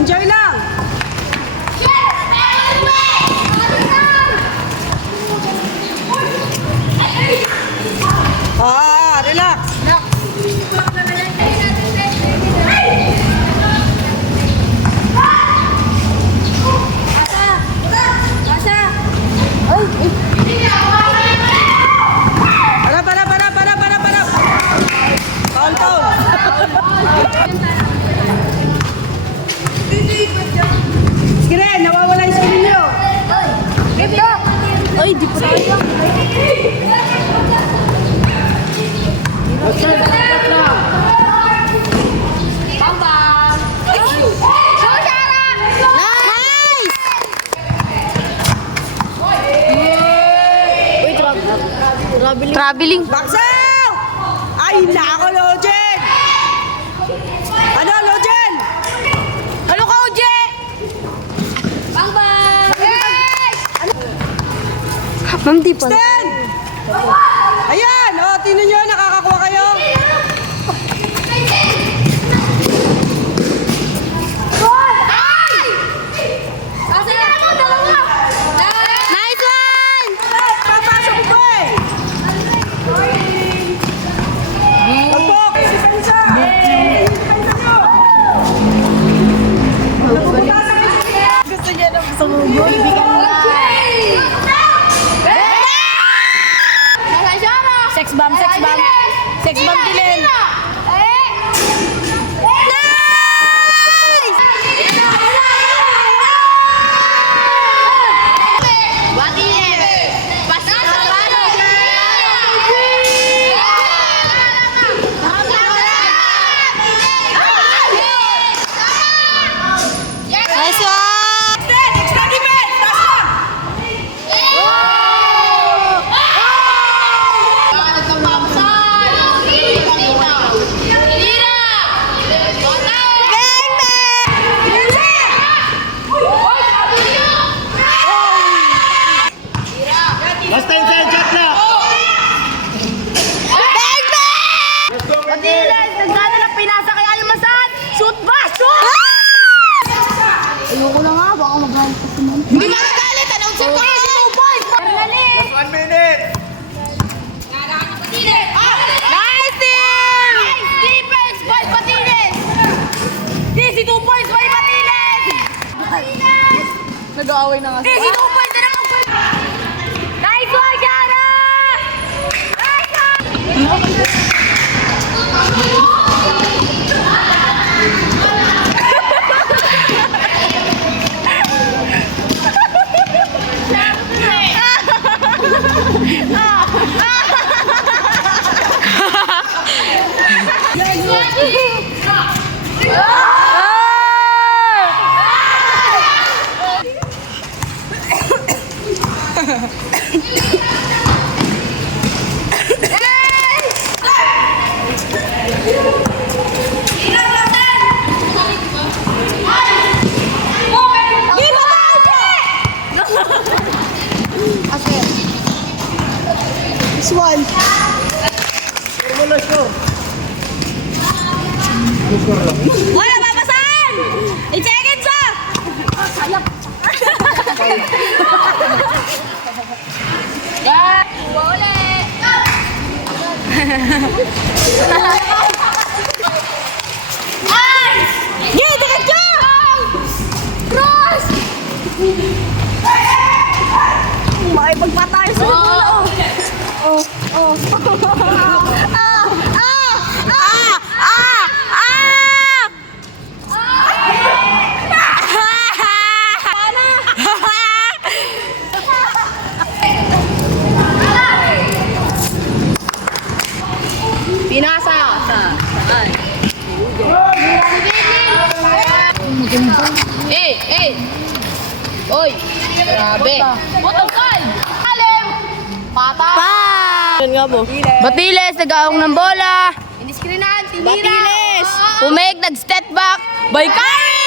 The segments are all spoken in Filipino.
Enjoy lang. Relax. Sige, nawawala yung sabi niyo. Ay, di pa tayo. Traveling. Baksaw! Ay, nako, Lojen! Ano, Lojen? Ano ka, Oje? Ma'am, di pa. Stand! Ayan! O, tingnan nyo, nakakakuha kayo. Nice one! Papasok ko eh! Pagpok! Gusto niya na sumugod. Sex bomb, sex bomb. Sex bomb din. Nice one! Last time sa'yo, chat na! Matilas! Nagdala ng pinasa kay Almasan! Shoot ba? Shoot! Ayoko na nga, baka magalit ka si Mom. Hindi magalit! Anong shoot ka? Last 1 minute! Nice team! Nice defense by Patines! Easy 2 points by Patines! Nag-aaway na nga. Easy 2 points na lang! Nice one, Gara! Nice one! This one. Wala, papasan! 8 seconds ah! Sayap! Yeah! Ulit! Nice! Yeah, dagat ka! Cross! Makipagpatayo sa bola, oh. Oh, oh. Pinasa sa saan? Oy! Grabe! Butongkan! Alim! Pata! Yan nga po. Batiles, nag-aawang ng bola! Iniskrinan, tinira. Batiles! Pumeg, nag-step back! Baykari!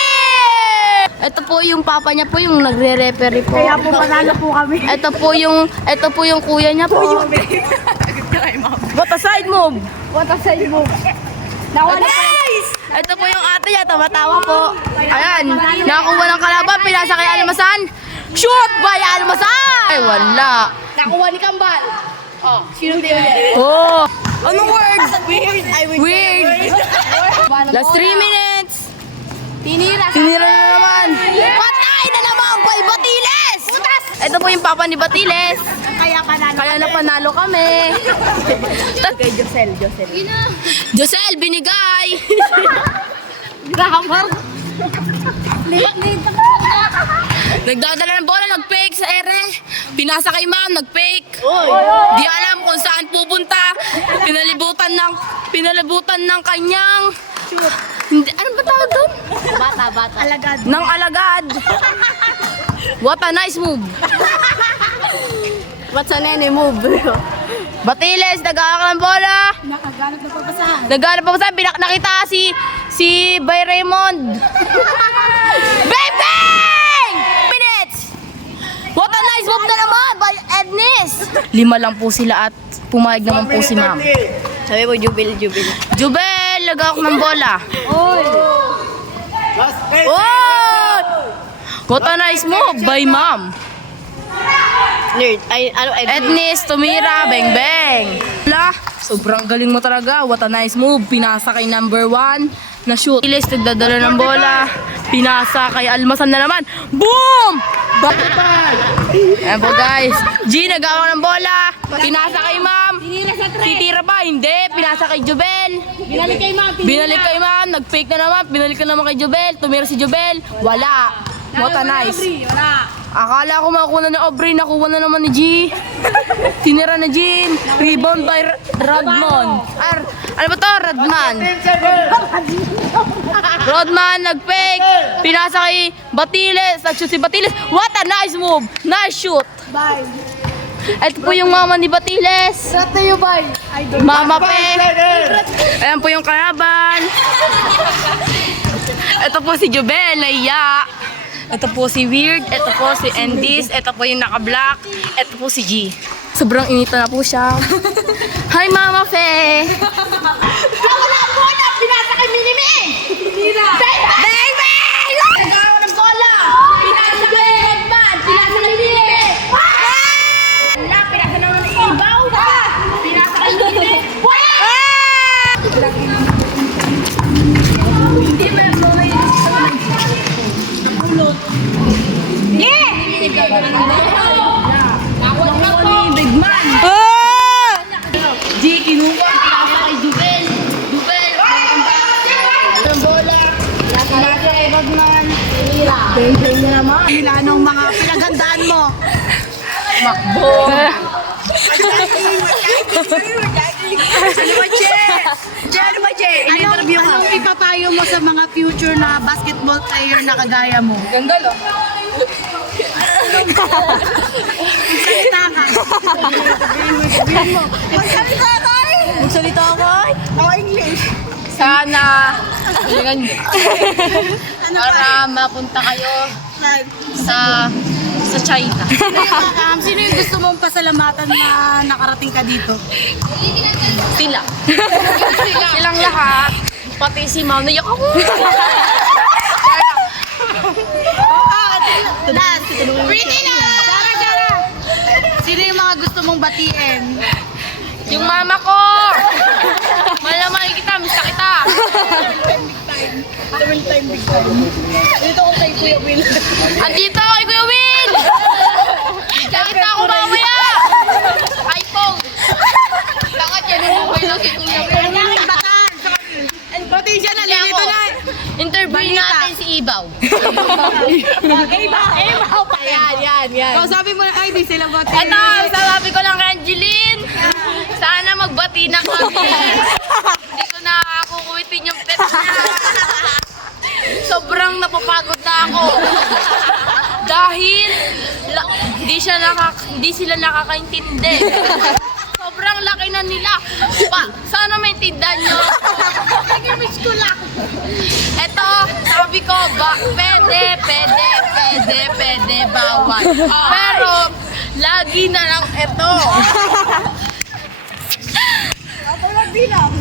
Ito po yung papa niya po, yung nagre-referee po. Kaya po panalo po kami. Ito po yung kuya niya po. What a side move. What a side move. Nice! Ito po yung ate niya, tumatawa po. Ayan. Nakakuha ng kalaban, pinasa kay Almasan. Shoot by Almasan! Ay, wala. Nakuha ni Kambal. Oh, sino din yan? Oh, Anong word? weird. Last 3 minutes. Tinira. Tinira na naman. Patay na naman by Batiles! Ito po yung papa ni Batiles. Kaya panalo. Kaya na panalo kami. Kay Josel. Josel, binigay. Grammar. Nagdadala ng bola, nag-fake sa ere. Pinasa kay ma'am, nag-fake. Di alam kung saan pupunta. Pinalibutan ng kanyang... Hindi, ano ba tawag doon? Bata. Alagad. Ng alagad. What a nice move. What's a nene move? Batiles, nag-aakal ng bola. Nakaganap na papasahan. Naghanap pa sa nakita si Bay Raymond. Bang bang! Minutes. What a nice move na naman by Ednis. 5 lang po sila at pumayag naman po si ma'am. Sabi mo, Jubil. Jubel, nag-aakal ng bola. Last 10 Oh! What a nice move by ma'am. Nerd. Ay, ano, Ednis, tumira, bang bang. Wala, sobrang galing mo talaga. What a nice move. Pinasa kay number 1 na shoot. Ilis, nagdadala ng bola. Pinasa kay Almasan na naman. Boom! Ayan po guys. G, nagawa ng bola. Pinasa kay ma'am. Titira ba? Hindi. Pinasa kay Jubel. Binalik kay ma'am. Nag-fake na naman. Binalik na naman kay Jubel. Tumira si Jubel. Wala. What a nice. Akala ko makuha na ni Aubrey, nakuha na naman ni G. Tinira na Jean. Rebound by Rodman. Ano ba to? Rodman, nag-fake. Pinasa kay Batiles. Nag-shoot si Batiles. What a nice move. Nice shoot. Bye. Ito po yung mama ni Batiles. Sat na yung bye. Mama Pe. Ayan po yung kalaban. Ito po si Jubel, naiya. Ito po si Weird. Ito po si Endis. Ito po yung naka-black. Ito po si G. Sobrang inita na po siya. Hi, Mama Fe. Wala mo na! Pinasa kay Minimi! Bang! Nagawa ng bola! Pinasa kay Redman! Pinasa kay Minimi! Wala! Pinasa naman ng Ibaw! Pinasa kay Minimi! Hindi ba mo may napulot? Yeah! Nakawat na po! Big man! Ah! G, kinuha. Pinasa kay Jubel. Ang bola. Pinasa kay Rodman. Bang na naman. Anong mga pinagandaan mo? Makbo. Anong ipapayo mo sa mga future na basketball player na kagaya mo? Ganda lo. Salita ka. Magsalita ka. Ako English. Sana Ano para mapunta kayo sa China. Sino yung gusto mong pasalamatan na nakarating ka dito? Sila. Silang lahat. Pati si Ma'am. Nayak ako. Last. Pretty na! Dara! Sino yung mga gusto mong batiin? Yung mama ko. Malaman kita. Mista kita. Dito ko kay Kuya Will. Andito ako kay Kuya Will. Nakita ako mamaya. iPhone. Tangat yan. Umuwi lang kay Kuya Will. Kanyang batan. Pati siya nalilito na. Interview natin si Ibaw. Ibaw pa yan. Kausapin mo na, ay, di sila batiin. Ito, sabi ko lang kay Angeline. Sana magbati na kami. Hindi ko na kukuwitin yung pet niya. Sobrang napapagod na ako. Dahil hindi sila nakakaintindi. Sobrang laki na nila. Sana maintindihan nyo. Nag-miss ko lang. Eto, sabi ko, pwede, bawal. Pero, lagi na lang eto.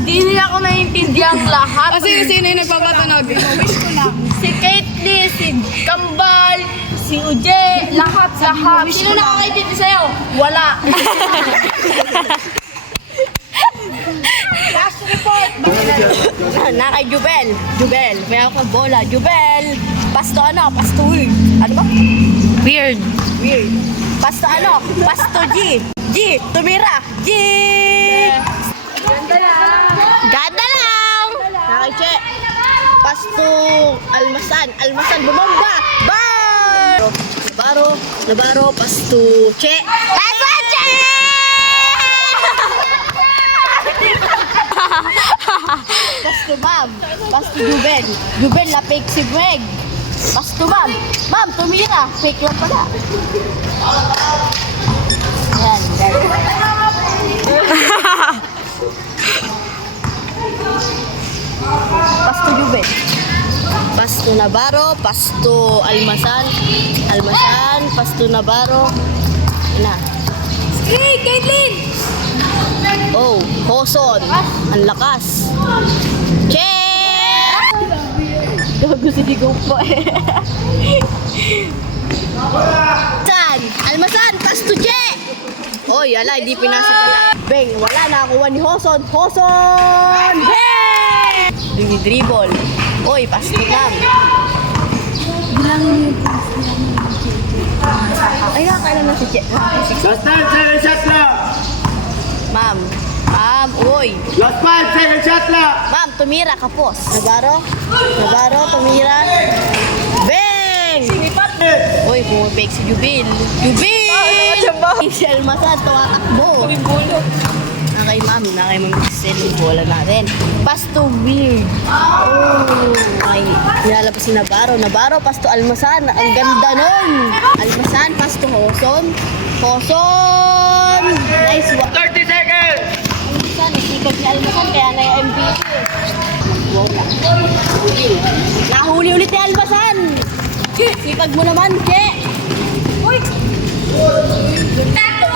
Hindi nila ako naiintindihan lahat. Sino yung nagpapatunog? Wish ko lang. Si Kate Lee, si si Kambal, si Uje, lahat. Sino nakakaintindi sa'yo? Wala. Last report. Na kay Jubel. Jubel, may ako kang bola. Jubel, pasto ano? Pasto weird. Ano ba? Weird. Weird. Pasto ano? Pasto G. G, tumira. G. Ganda lang. Nakay Che. Pasto almasan. Almasan bumomba. Bar. Nabaro, pasto Che. Pasto Che. Pasto ma'am. Pasto Jubel. Jubel na fake si Meg. Pasto ma'am. Ma'am, tumira. Fake lang pala. Ayan. Pasto Jubel. Pasto Navarro. Pasto Almasan. Pasto Navarro. Na. Hey, Caitlin! Oh, Hoson. Ang lakas. Che! Gago si Digong po eh. Almasan, pasto Che! Oy, ala, hindi pinasa pala. Beng, wala, nakakuha ni Hoson. Hoson! Beng! Dribble. Oy, pasto lang. Ay, nakakailan na si Che. Last time, second shot lang. Ma'am, uy. Last 5, second shot lang. Ma'am, tumira ka po. Navarro, tumira. Bang! Uy, pumipake si Jubil. Si Almasan, tumatakbo. Nakay ma'am, mag-sell yung bola natin. Pasto weird. Oh, ay, nilalabas si Navarro. Navarro, pasto Almasan. Ang ganda nun. Almasan, pasto Hoson. Nice one. 30 seconds. Almasan, isikot ni Almasan, kaya na yung MVP. Wala. Nahuli ulit ni Almasan. Sikag mo naman, Che. Uy! Tato!